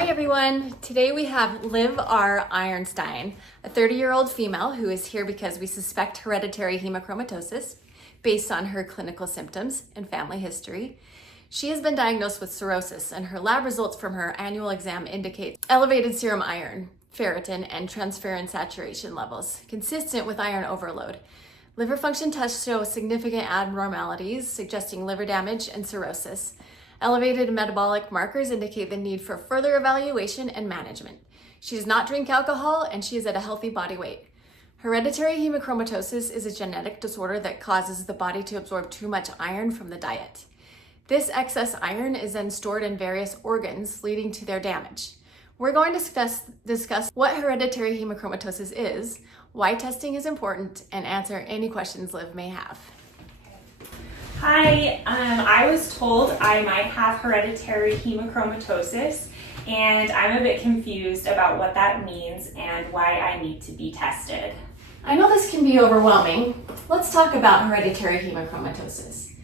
Hi everyone, today we have Liv R. Ironstein, a 30-year-old female who is here because we suspect hereditary hemochromatosis based on her clinical symptoms and family history. She has been diagnosed with cirrhosis and her lab results from her annual exam indicate elevated serum iron, ferritin, and transferrin saturation levels, consistent with iron overload. Liver function tests show significant abnormalities, suggesting liver damage and cirrhosis. Elevated metabolic markers indicate the need for further evaluation and management. She does not drink alcohol and she is at a healthy body weight. Hereditary hemochromatosis is a genetic disorder that causes the body to absorb too much iron from the diet. This excess iron is then stored in various organs, leading to their damage. We're going to discuss what hereditary hemochromatosis is, why testing is important, and answer any questions Liv may have. Hi, I was told I might have hereditary hemochromatosis, and I'm a bit confused about what that means and why I need to be tested. I know this can be overwhelming. Let's talk about hereditary hemochromatosis.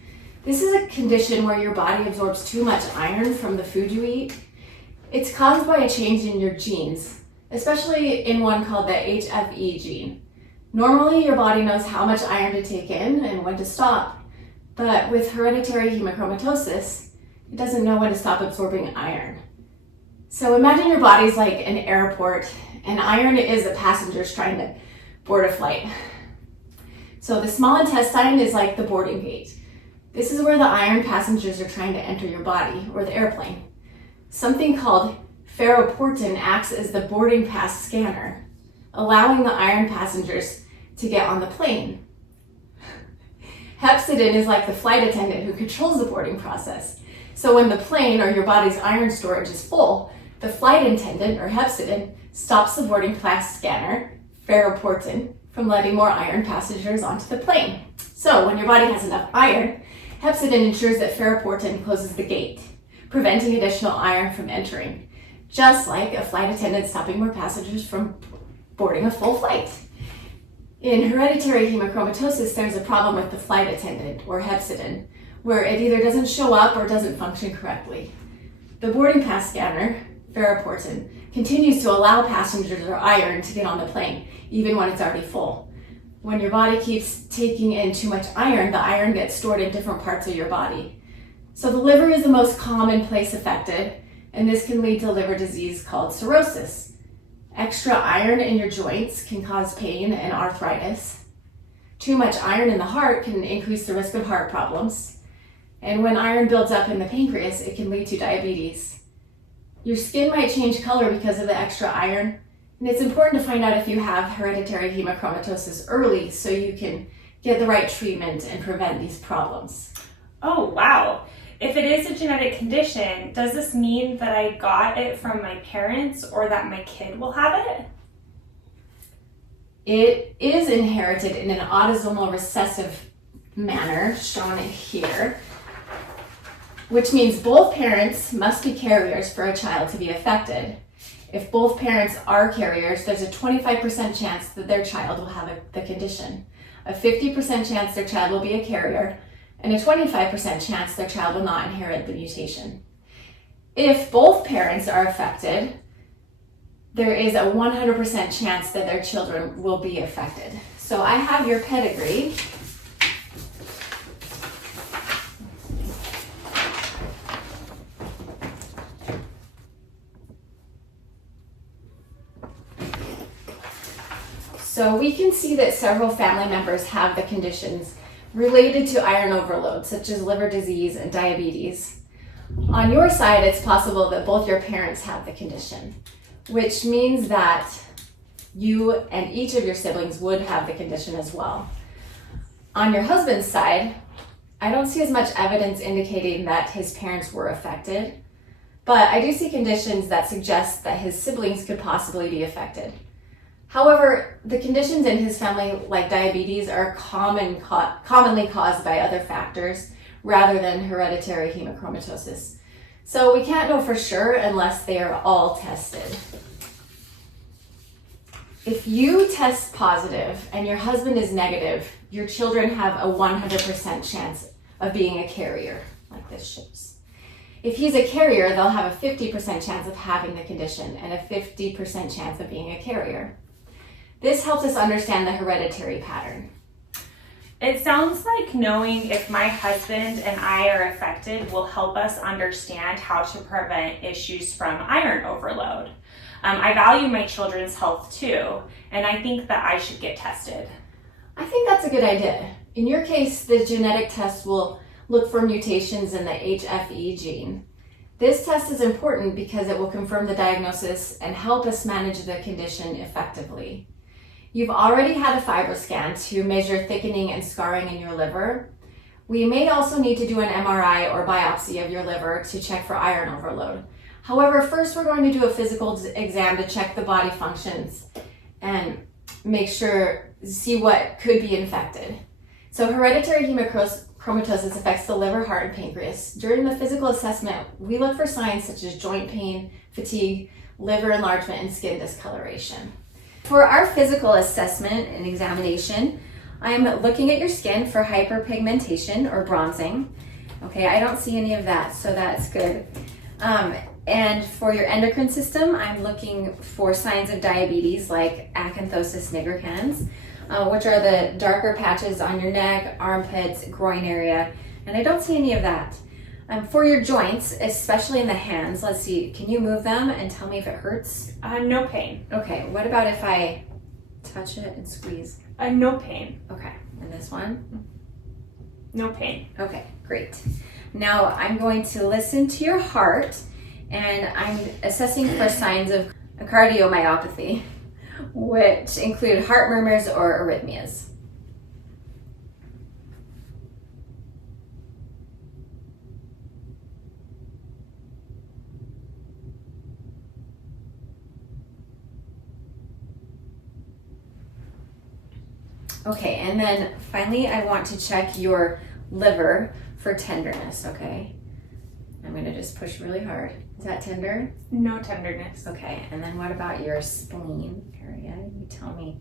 This is a condition where your body absorbs too much iron from the food you eat. It's caused by a change in your genes, especially in one called the HFE gene. Normally, your body knows how much iron to take in and when to stop. But with hereditary hemochromatosis, it doesn't know when to stop absorbing iron. So imagine your body's like an airport and iron is the passengers trying to board a flight. So the small intestine is like the boarding gate. This is where the iron passengers are trying to enter your body or the airplane. Something called ferroportin acts as the boarding pass scanner, allowing the iron passengers to get on the plane. Hepcidin is like the flight attendant who controls the boarding process. So when the plane or your body's iron storage is full, the flight attendant or hepcidin stops the boarding pass scanner, ferroportin, from letting more iron passengers onto the plane. So when your body has enough iron, hepcidin ensures that ferroportin closes the gate, preventing additional iron from entering, just like a flight attendant stopping more passengers from boarding a full flight. In hereditary hemochromatosis, there's a problem with the flight attendant, or hepcidin, where it either doesn't show up or doesn't function correctly. The boarding pass scanner, ferroportin, continues to allow passengers or iron to get on the plane, even when it's already full. When your body keeps taking in too much iron, the iron gets stored in different parts of your body. So the liver is the most common place affected, and this can lead to liver disease called cirrhosis. Extra iron in your joints can cause pain and arthritis. Too much iron in the heart can increase the risk of heart problems. And when iron builds up in the pancreas, it can lead to diabetes. Your skin might change color because of the extra iron, and it's important to find out if you have hereditary hemochromatosis early so you can get the right treatment and prevent these problems. Oh, wow. If it is a genetic condition, does this mean that I got it from my parents or that my kid will have it? It is inherited in an autosomal recessive manner, shown here, which means both parents must be carriers for a child to be affected. If both parents are carriers, there's a 25% chance that their child will have the condition, a 50% chance their child will be a carrier, and a 25% chance their child will not inherit the mutation. If both parents are affected, there is a 100% chance that their children will be affected. So I have your pedigree. So we can see that several family members have the conditions related to iron overload, such as liver disease and diabetes. On your side, it's possible that both your parents have the condition, which means that you and each of your siblings would have the condition as well. On your husband's side, I don't see as much evidence indicating that his parents were affected, but I do see conditions that suggest that his siblings could possibly be affected. However, the conditions in his family, like diabetes, are commonly caused by other factors rather than hereditary hemochromatosis. So we can't know for sure unless they are all tested. If you test positive and your husband is negative, your children have a 100% chance of being a carrier, like this shows. If he's a carrier, they'll have a 50% chance of having the condition and a 50% chance of being a carrier. This helps us understand the hereditary pattern. It sounds like knowing if my husband and I are affected will help us understand how to prevent issues from iron overload. I value my children's health too, and I think that I should get tested. I think that's a good idea. In your case, the genetic test will look for mutations in the HFE gene. This test is important because it will confirm the diagnosis and help us manage the condition effectively. You've already had a FibroScan to measure thickening and scarring in your liver. We may also need to do an MRI or biopsy of your liver to check for iron overload. However, first we're going to do a physical exam to check the body functions and see what could be infected. So hereditary hemochromatosis affects the liver, heart, and pancreas. During the physical assessment, we look for signs such as joint pain, fatigue, liver enlargement, and skin discoloration. For our physical assessment and examination, I'm looking at your skin for hyperpigmentation or bronzing. Okay, I don't see any of that, so that's good. And for your endocrine system, I'm looking for signs of diabetes like acanthosis nigricans, which are the darker patches on your neck, armpits, groin area, and I don't see any of that. For your joints, especially in the hands, let's see, can you move them and tell me if it hurts? No pain. Okay, what about if I touch it and squeeze? No pain. Okay, and this one? No pain. Okay, great. Now I'm going to listen to your heart, and I'm assessing for signs of a cardiomyopathy, which include heart murmurs or arrhythmias. Okay, and then finally I want to check your liver for tenderness, okay? I'm gonna just push really hard. Is that tender? No tenderness. Okay, and then what about your spleen area? You tell me.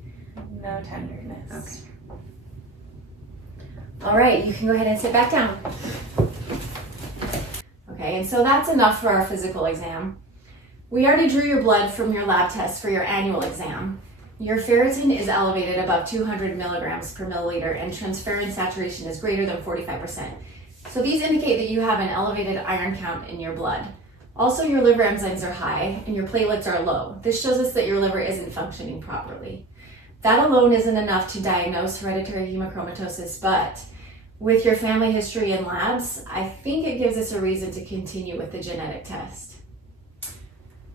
No tenderness. Okay. All right, you can go ahead and sit back down. Okay, and so that's enough for our physical exam. We already drew your blood from your lab test for your annual exam. Your ferritin is elevated above 200 milligrams per milliliter, and transferrin saturation is greater than 45%. So these indicate that you have an elevated iron count in your blood. Also, your liver enzymes are high and your platelets are low. This shows us that your liver isn't functioning properly. That alone isn't enough to diagnose hereditary hemochromatosis, but with your family history and labs, I think it gives us a reason to continue with the genetic test.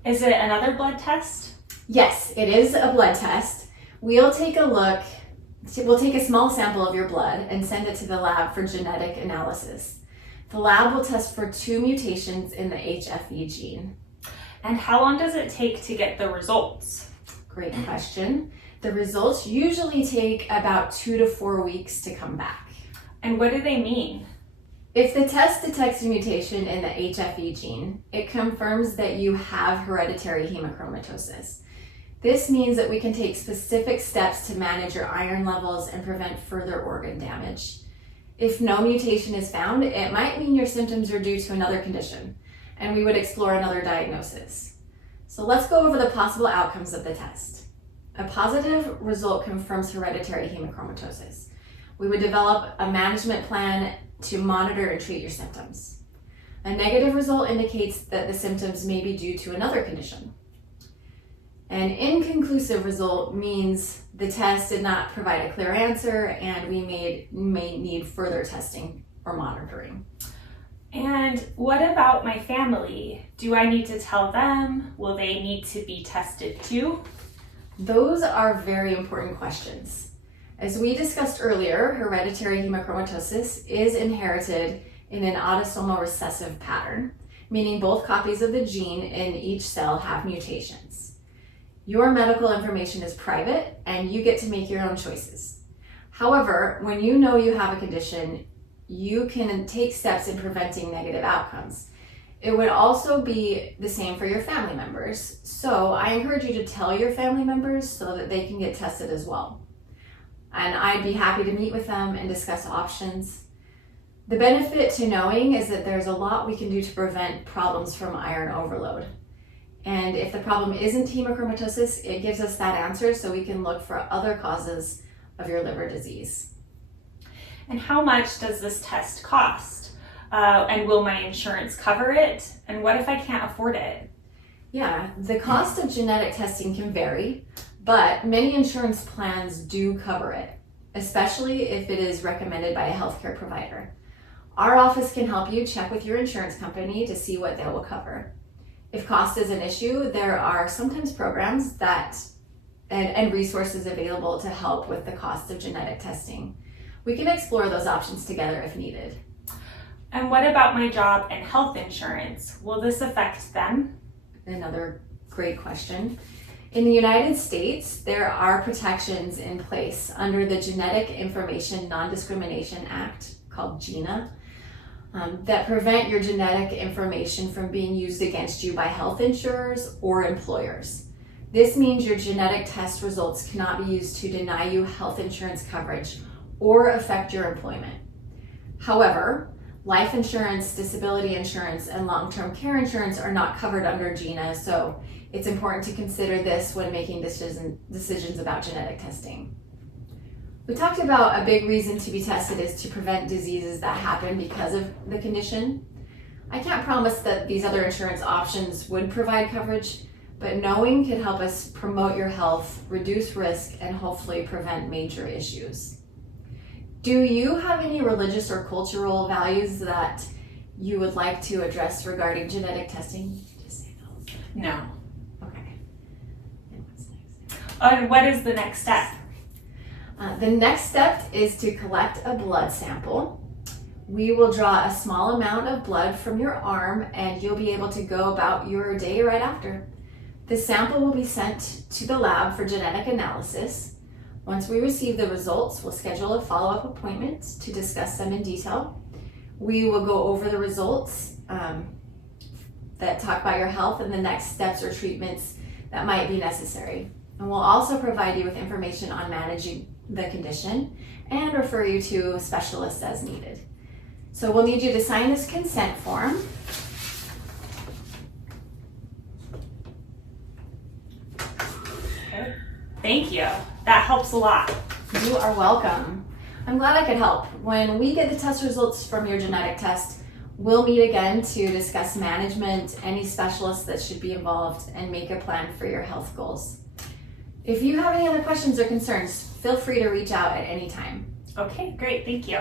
Is it another blood test? Yes, it is a blood test. We'll take a small sample of your blood and send it to the lab for genetic analysis. The lab will test for 2 mutations in the HFE gene. And how long does it take to get the results? Great question. The results usually take about 2 to 4 weeks to come back. And what do they mean? If the test detects a mutation in the HFE gene, it confirms that you have hereditary hemochromatosis. This means that we can take specific steps to manage your iron levels and prevent further organ damage. If no mutation is found, it might mean your symptoms are due to another condition, and we would explore another diagnosis. So let's go over the possible outcomes of the test. A positive result confirms hereditary hemochromatosis. We would develop a management plan to monitor and treat your symptoms. A negative result indicates that the symptoms may be due to another condition. An inconclusive result means the test did not provide a clear answer and we may need further testing or monitoring. And what about my family? Do I need to tell them? Will they need to be tested too? Those are very important questions. As we discussed earlier, hereditary hemochromatosis is inherited in an autosomal recessive pattern, meaning both copies of the gene in each cell have mutations. Your medical information is private and you get to make your own choices. However, when you know you have a condition, you can take steps in preventing negative outcomes. It would also be the same for your family members. So I encourage you to tell your family members so that they can get tested as well. And I'd be happy to meet with them and discuss options. The benefit to knowing is that there's a lot we can do to prevent problems from iron overload. And if the problem isn't hemochromatosis, it gives us that answer so we can look for other causes of your liver disease. And how much does this test cost? And will my insurance cover it? And what if I can't afford it? Yeah, the cost of genetic testing can vary, but many insurance plans do cover it, especially if it is recommended by a healthcare provider. Our office can help you check with your insurance company to see what they will cover. If cost is an issue, there are sometimes programs and resources available to help with the cost of genetic testing. We can explore those options together if needed. And what about my job and health insurance? Will this affect them? Another great question. In the United States, there are protections in place under the Genetic Information Non-Discrimination Act, called GINA, that prevent your genetic information from being used against you by health insurers or employers. This means your genetic test results cannot be used to deny you health insurance coverage or affect your employment. However, life insurance, disability insurance, and long-term care insurance are not covered under GINA, so it's important to consider this when making decisions about genetic testing. We talked about a big reason to be tested is to prevent diseases that happen because of the condition. I can't promise that these other insurance options would provide coverage, but knowing can help us promote your health, reduce risk, and hopefully prevent major issues. Do you have any religious or cultural values that you would like to address regarding genetic testing? Just say no. No. Okay. And what's next? And what is the next step? The next step is to collect a blood sample. We will draw a small amount of blood from your arm and you'll be able to go about your day right after. The sample will be sent to the lab for genetic analysis. Once we receive the results, we'll schedule a follow-up appointment to discuss them in detail. We will go over the results that talk about your health and the next steps or treatments that might be necessary. And we'll also provide you with information on managing the condition and refer you to a specialist as needed. So we'll need you to sign this consent form. Okay. Thank you. That helps a lot. You are welcome. I'm glad I could help. When we get the test results from your genetic test, we'll meet again to discuss management, any specialists that should be involved, and make a plan for your health goals. If you have any other questions or concerns, feel free to reach out at any time. Okay, great. Thank you.